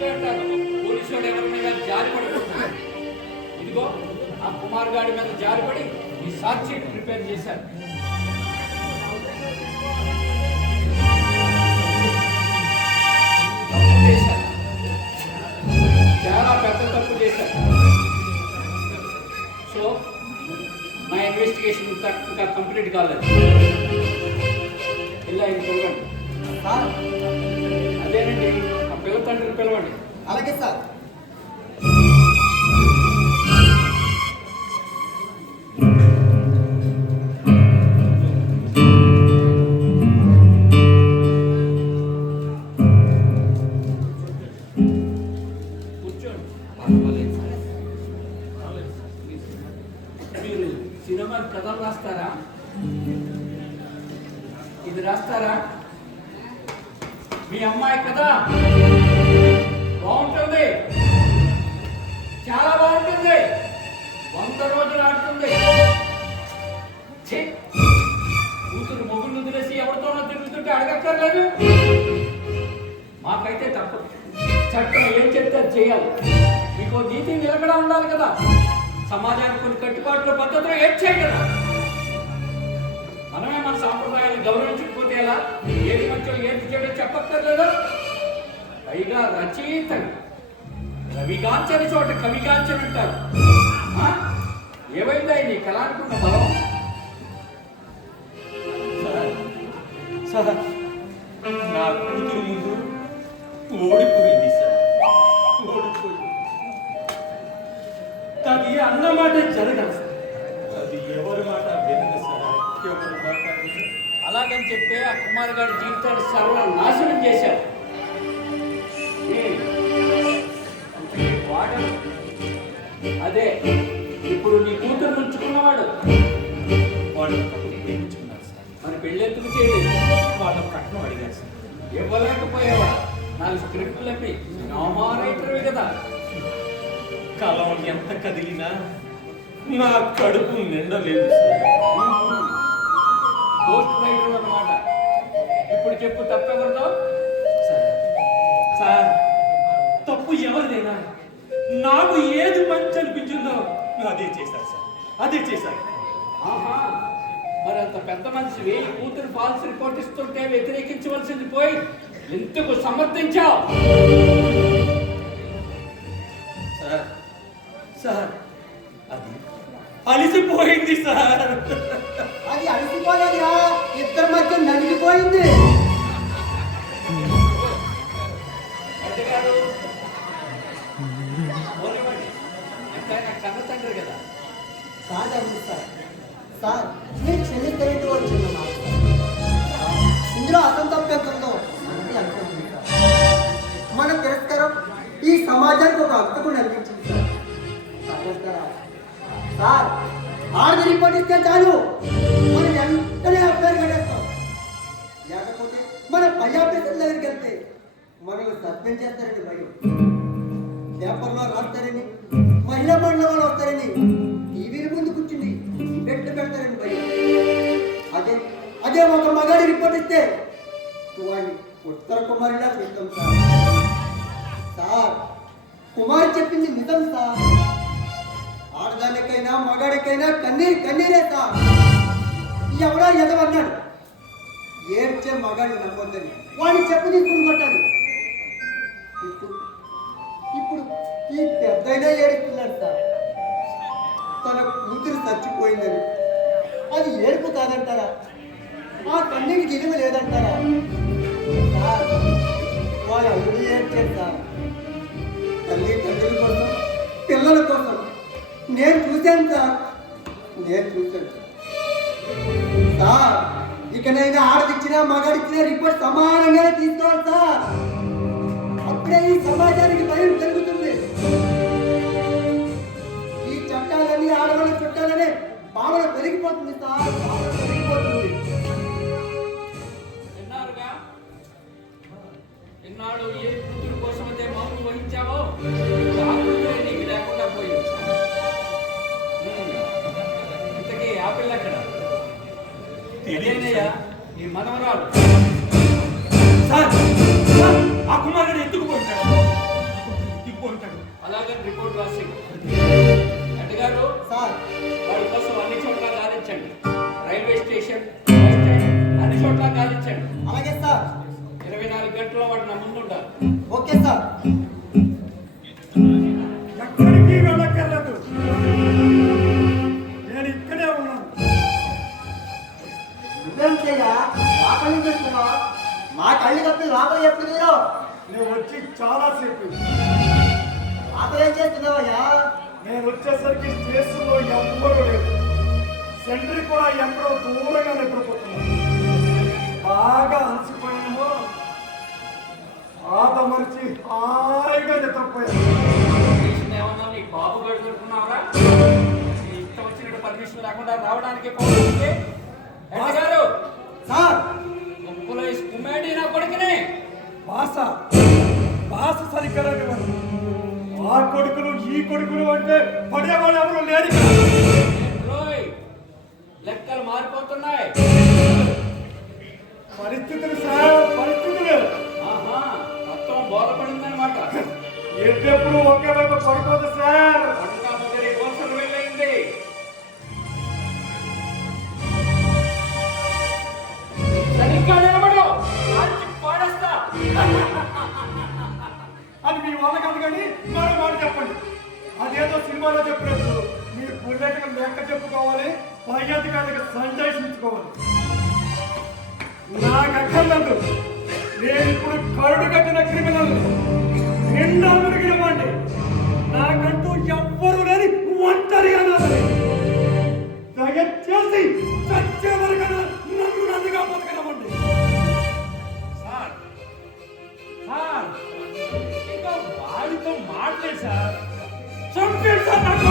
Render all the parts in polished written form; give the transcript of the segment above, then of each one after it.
Police వాడు ఎవరి మీద జారి పడిపోతున్నాడు. ఇదిగో ఆ కుమార్ గాడి మీద జారిపడి ఈ సాక్షి ప్రిపేర్ చేశారు. తప్పు చేశారు, చాలా పెద్ద తప్పు చేశారు. సో నా ఇన్వెస్టిగేషన్ ఇంకా కంప్లీట్ కాలేదు. ఇలా ఇది చూడండి. అదేనండి, ఆ పిల్ల తండ్రిని పిలవండి. అలాగే సార్. మీరు సినిమా కథలు రాస్తారా? ఇది రాస్తారా? మీ అమ్మాయి కదా బాగుంటుంది, చాలా బాగుంటుంది, 100 రోజులు ఆడుతుంది. కూతురు మొగుళ్ళు వదిలేసి ఎవరితోనో తిరుగుతుంటే అడగక్కర్లేదు. మాకైతే తప్పదు, చట్టం ఏం చెప్తే చేయాలి. మీకు నీతి నిలకడ ఉండాలి కదా, సమాజానికి కొన్ని కట్టుబాట్ల పద్ధతులు ఏం చేయగలరా? మనమే మన సాంప్రదాయాన్ని గౌరవించకపోతే ఎలా? ఏది మంచో ఏది చెడో చెప్పక్కర్లేదు. పైగా రచయిత రవిగాంచని చోట కవిగాంచని అంటారు. ఏమైందా నీ కళానుకున్న బలం? సార్, నా కూతురు ముందు ఓడిపోయింది సార్, ఓడిపోయింది. అది అన్నమాట జరగదు సార్, అది ఎవరి మాట వినదు సార్, ఎవరి మాట వినదు. అలాగని చెప్పి ఆ కుమార్ గారి జీవితాన్ని సర్వనాశనం చేశారు. వాడు అదే ఇప్పుడు నీ కూతురు ఉంచుకున్నవాడు. వాళ్ళు ప్రేమించుకున్నారు సార్. మరి పెళ్ళెందుకు చేయలేదు? వాళ్ళ కట్నం అడిగారు సార్. ఇవ్వలేకపోయావా? 4 స్క్రిప్టులు అప్పి నామారైటర్వి కదా. కాలం ఎంత కదిలినా నా కడుపు నిండలేదు సార్. పోస్ట్ రైటర్ అన్నమాట. ఇప్పుడు చెప్పు, తప్పెవరితో? సార్, తప్పు ఎవరిదైనా నాకు ఏది మంచి అనిపించిందో అదే చేశారు సార్, అదే చేశారు. ఆహా, మరి అంత పెద్ద మనిషివి కూతురు ఫాల్స్ రిపోర్ట్ ఇస్తుంటే వ్యతిరేకించవలసింది పోయి ఎందుకు సమర్థించావు? సార్, సార్, అది అలిసిపోయింది సార్. అది అలసిపోలేదురా, ఇద్దరి మధ్య నలిగిపోయింది. ఎంతగారు ఎంతైనా కన్న తండ్రి కదా. కాదండి సార్. సార్, మీరు క్షమించలేదు వచ్చింది మాట. ఇందులో అతను తప్పెంతుందో మనకి అనుకుంటుంది సార్. మన తిరస్కారం ఈ సమాజానికి ఒక హక్కును అనిపించింది సార్. సార్, ఆడది రిపోర్ట్ ఇస్తే చాలు, మనం వెంటనే అఫ్ఐఆర్ కట్టేస్తాం. లేకపోతే మన పై ఆఫీసర్ దగ్గరికి వెళ్తే మనల్ని సస్పెండ్ చేస్తారండి భయం. పేపర్లో రాస్తారని, మహిళా మండలి వాళ్ళు వస్తారని, టీవీల ముందు కూర్చుని పెడతారని భయం. అదే ఒక మగాడి రిపోర్ట్ ఇస్తే వాడిని ఉత్తర కుమారిలా చూస్తాం సార్. సార్, కుమారి చెప్పింది నిజం సార్. ఆడదానికైనా మగాడికైనా కన్నీరే సార్. ఎవడో ఎదవన్నాడు, ఏడ్చే మగాడిని నమ్మొద్దని వాడిని చెప్పు తీసుకుని కొట్టాలి. ఇప్పుడు ఈ పెద్దయినా ఏడుస్తున్నాడు సార్, తన కూతురు చచ్చిపోయిందని. అది ఏడుపు కాదంటారా? ఆ కన్నీటికి విలువ లేదంటారా? సార్, వాళ్ళు అల్లుడు ఏడ్చారు సార్. తల్లి తండ్రుల కోసం, పిల్లల కోసం నేను చూశాను సార్, నేను చూశాను సార్. ఇకనైనా ఆడదిచ్చినా మగాడిచ్చినా రిపోర్ట్ సమానంగానే తీసుకోవాలి సార్. అప్పుడే ఈ సమాజానికి భయం జరుగుతుంది. ఈ చట్టాలన్నీ ఆడవాళ్ళ చుట్టాలనే భావన పెరిగిపోతుంది సార్, భావన పెరిగిపోతుంది. విన్నారుగా, ఇన్నాడు ఏ కూతురు కోసం అయితే మౌనం వహించావో ఆ కూతురే నీకు లేకుండా పోయింది. ఇంతకీ ఆ పిల్ల ఎక్కడ? ఇదేనయ్యా ఈ మనవరాలు. సార్, ఆ కుమారుడు ఎందుకు పోయింటాడు? సెంటర్లో వాడు నా ముందు ఉంటారు. Okay sir. ఎక్కడికి వెళ్ళక్కర్లేదు, నేను ఇక్కడే ఉన్నాను. నువ్వేం చెయ్యా లోపలి నుంచి వస్తున్నావా? మా కళ్ళు కప్పి లోపల ఎప్పుడు మీరు నేను వచ్చి చాలాసేపు. లోపల ఏం చేస్తున్నావయ్యా? నేను వచ్చేసరికి స్టేషన్లో ఎవ్వరూ లేదు. సెంట్రీ కూడా ఎక్కడో దూరంగా నిద్రపోతున్నాను. బాగా అలసిపోయామో ఆదమర్చి హాయిగా నిద్రపోయాను. పర్మిషన్ ఏమన్నా నీ బాబు గడు దొరుకుతున్నావరా? నీ ఇష్టం వచ్చినట్టు పర్మిషన్ లేకుండా రావడానికి పోతుంది. గారు సార్ ముప్పులో కుమ్మేడి నా కొడుకుని భాష సరిగ్గా ఆ కొడుకులు ఈ కొడుకులు అంటే పడేవాళ్ళు ఎవరు లేరు. రోయ్ లెక్కలు మారిపోతున్నాయి. పరిస్థితులు సార్, పరిస్థితులు. ఆహా మొత్తం బోధపడిందనమాట. ఎప్పుడు ఒకే వైపు పడుకోదు సార్. పండుగ మొదటి కోసం వెళ్ళయింది. సరిగ్గా నిలబడు, కాల్చి పాడేస్తా. అది మీ వల్ల కాదు కానీ మరో మాట చెప్పండి. అదేదో సినిమాలో చెప్పినట్టు మీరు బుల్లెట్గా లెక్క చెప్పుకోవాలి, పై అధికారులకు సంజాయించుకోవాలి. నాకు అక్కర్లేదు. నేను ఇప్పుడు కరుడు కట్టిన క్రిమినల్, నిండా మురిగిన వాడిని. నాకంటూ ఎవ్వరూ లేని ఒంటరిగా నాది. దయచేసి చచ్చే వరకైనా నన్ను నన్నుగా బతకనివ్వండి. సార్ సార్ ఇంకా వాడితో మాట్లాడు సార్. చంపేడు సార్ నాకు.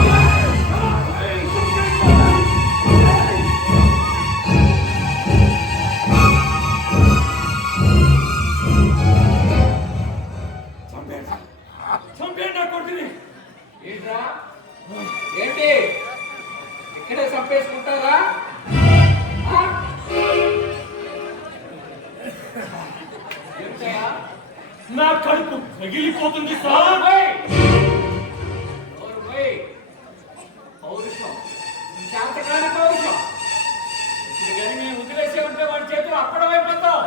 చంపేడు నా కొడుకుని. ఏంట్రా ఏంటి ఇక్కడే చంపేసుకుంటారా? ఆ? ఏంటయ్యా? నా కడుపు పగిలిపోతుంది సార్. పౌరుషం శాంతకాని పౌరుషం. ఇప్పుడు కానీ మేము వదిలేసే ఉంటే వాడి చేతులు అప్పడం అయిపోతాం.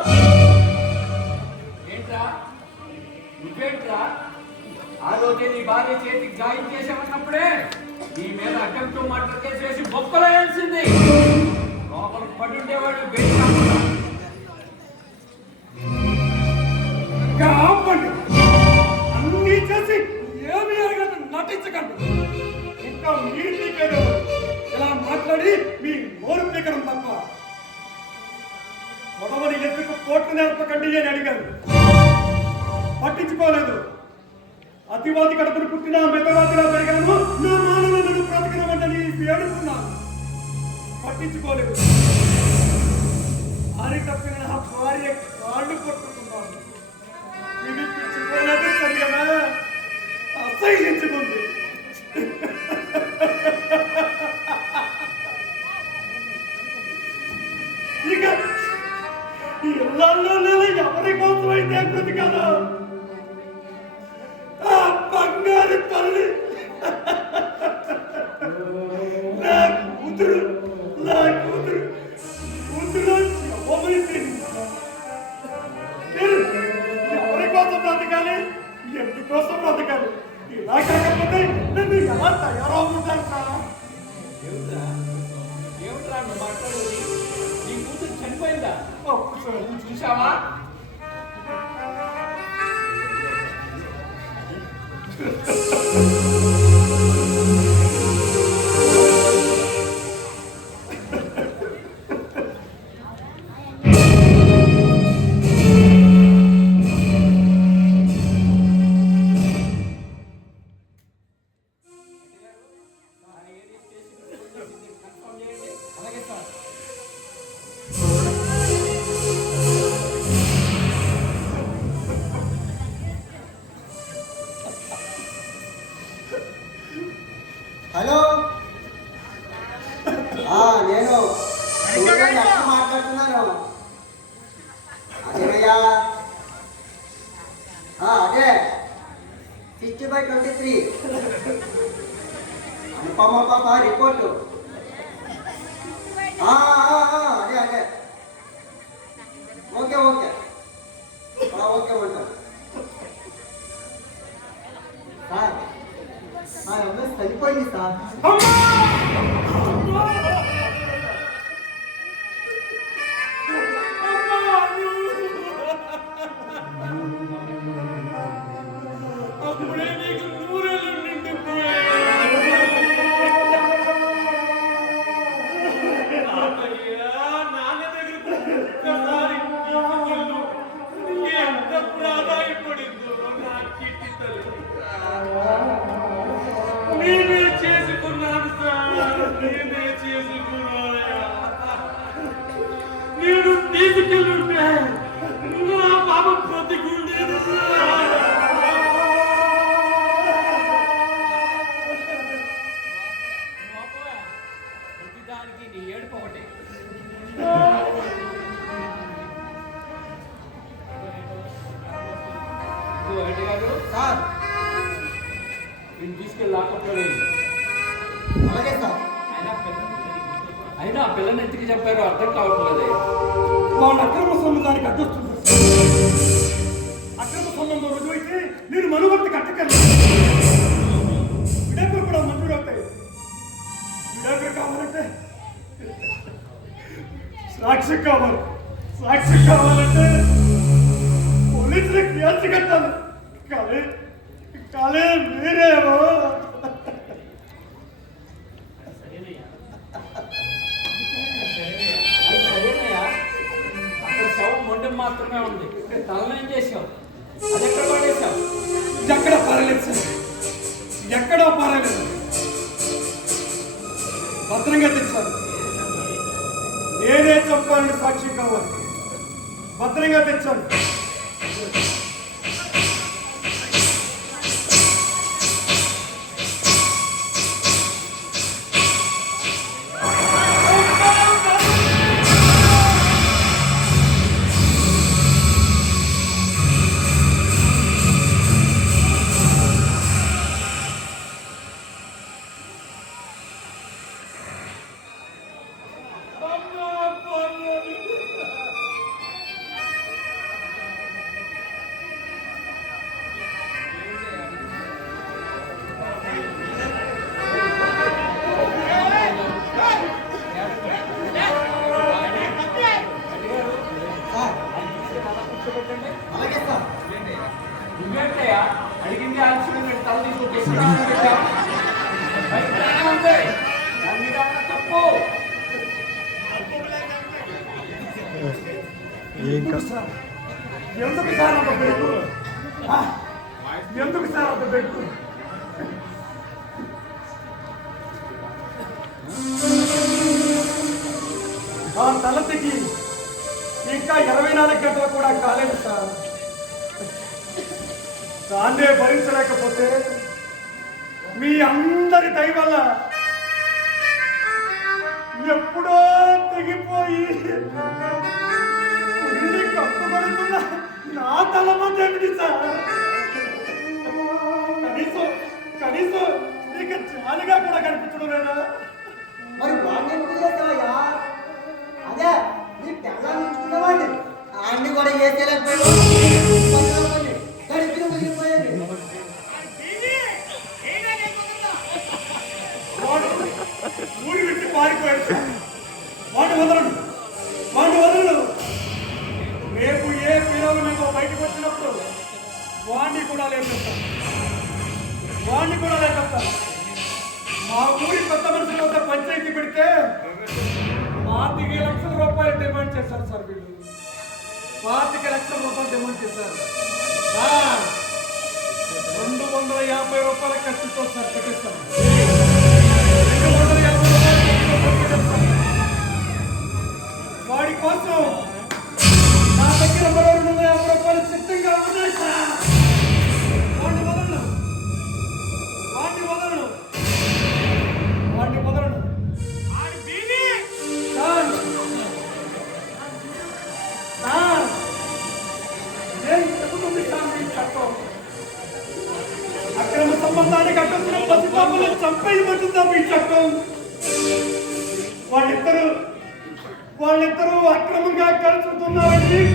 ఏంట్రా నువ్వేంట్రా ఆ రోజే నీ భార్య చేతికి గాయం చేసామన్నప్పుడే నీ మీద అడ్డంతో మర్డర్ కేసు వేసి బొక్కలు వేయాల్సింది. లోపల పడి ఉండేవాడు బయట ఆపండి. అన్నీ చేసి ఏమి అరగదు నటించకండి. ఇంకా మీరు పీకేదో ఇలా మాట్లాడి మీ నోరు పీకడం తప్ప. పొడవని ఎందుకు కోట్లు నేర్పకండి అని అడిగారు, పట్టించుకోలేదు. అతివాది కడుపును పుట్టిన మితవాదిగా పెరిగాను. నా నాన్న నన్ను బ్రతకనమని వేడుకున్నాను, పట్టించుకోలేదు. ఆరి తప్పిన నా భార్య కాళ్ళు కొట్టుకున్నాను. వినిపించుకోలేదు సరిగా అసహించుకుంది. ఇక ఇళ్లలో ఎవరి కోసం అయితే బ్రతికాలో ఆ బంగారు తల్లి నా కూతురు ఎవరి కోసం బ్రతకాలి, ఎందుకోసం బ్రతకాలి? ఇలా కాకపోతే నన్ను ఎలా తయారవుతుంటాను సార్? ఏమిట్రా ఏమిట్రా నువ్వు మాట్లాడేది? నీ కూతురు చనిపోయిందా? నువ్వు చూసావా? అలాగే సార్. హలో నేను లక్ష్మి మాట్లాడుతున్నాను. అదేనయ్యా, అదే 60/23 అనుపమ పాప రిపోర్టు. అదే ఓకే ఓకే ఓకే ఉంటాం సార్ మా అమ్మాయి చనిపోయింది సార్. అప్పుడే నీకు నూరేళ్ళు నిండిపోయాయి. నాన్న దగ్గరకు ఒక్కసారి తీసుకెళ్ళు. ఎంత ప్రాధాయపడిందో నా చిట్టి తల్లి. నేనే చేసుకున్నాను సార్, నేనే చేసుకున్నాను. నేను తీసుకెళ్ళుంటే నా పాప బ్రతికుండేది సార్. ప్రతిదానికి నీ ఏడుపు ఒకటి. వెంకట గారు సార్ నేను తీసుకెళ్ళి లాకపోలేదు. అలాగే సార్. అయినా ఆ పిల్లని ఎందుకు చెప్పారో అర్థం కావట్లేదు. వాళ్ళ అక్రమ సంబంధానికి అడ్డొస్తుంది. అక్రమ సంబంధం రుజువైతే నేను మనువర్తి కట్టగలను. విడాకులు కూడా మంజూరు అవుతాయి. విడాకులు కావాలంటే సాక్షి కావాలి. సాక్షి కావాలంటే పోలీసులకు కేసు కట్టాలి. కానీ మీరేమో అది సరేనయ్యా, అక్కడ శవం మొండెం మాత్రమే ఉంది. తలనేం చేసావు? అది ఎక్కడ పడేసావు? ఎక్కడ పారలేదు సార్, ఎక్కడో పారలేదు. భద్రంగా తెచ్చాను. నేనే చంపాలని సాక్షి కావాలి. భద్రంగా తెచ్చాను. అలాగే సార్. నువ్వేంటయ్యా అడిగింది ఆలస్యం తల తీసుకొచ్చి దాని మీద ఉన్న తప్పు. ఎందుకు సార్ అంత బెట్టు? ఎందుకు సార్ అంత బెట్టు? ఆ తలతికి ఇంకా 24 గంటలు కూడా కాలేదు సార్. దాన్నే భరించలేకపోతే మీ అందరి దయ వల్ల ఎప్పుడో తెగిపోయి ఉల్లి కప్పుబడుతున్న నా తల మధ్య సార్. కనీసం నీకు జాలిగా కూడా కనిపించడం లేదా? మరి వాడిని ఎందుకు చేస్తావయ్యా? అదే నీ పెళ్ళాన్ని ఉంచుకున్నవాడిని అన్ని కూడా వేసేయలేకపోయాడు. దరిద్రం మిగిలిపోయేది. వాడు ఊరి విట్టి పారిపోయాడు సార్. వాడు వదలడు, వాడు వదలడు. రేపు ఏ పిల్లలు మీకు బయటకు వచ్చినప్పుడు వాడిని కూడా లేపేస్తాను. మా ఊరి కొత్త మనుషుల వద్ద పంచాయతీ పెడితే 25 లక్షల రూపాయలు డిమాండ్ చేశారు సార్. వీళ్ళు 25 లక్షల రూపాయలు డిమాండ్ చేశారు సార్. 250 రూపాయల ఖర్చుతో సార్ కట్టిస్తాను. 250 రూపాయల కట్టిస్తాను. వాడి కోసం నా దగ్గర మరో 250 రూపాయలు సిద్ధంగా ఉన్నాయి సార్. వాడిని వదలను. అక్రమ సంబంధానికి అడ్డొచ్చిన పసిపాపలను చంపేయమంటుందా మీ చట్టం? వాళ్ళిద్దరూ అక్రమంగా కలుసుకున్నారని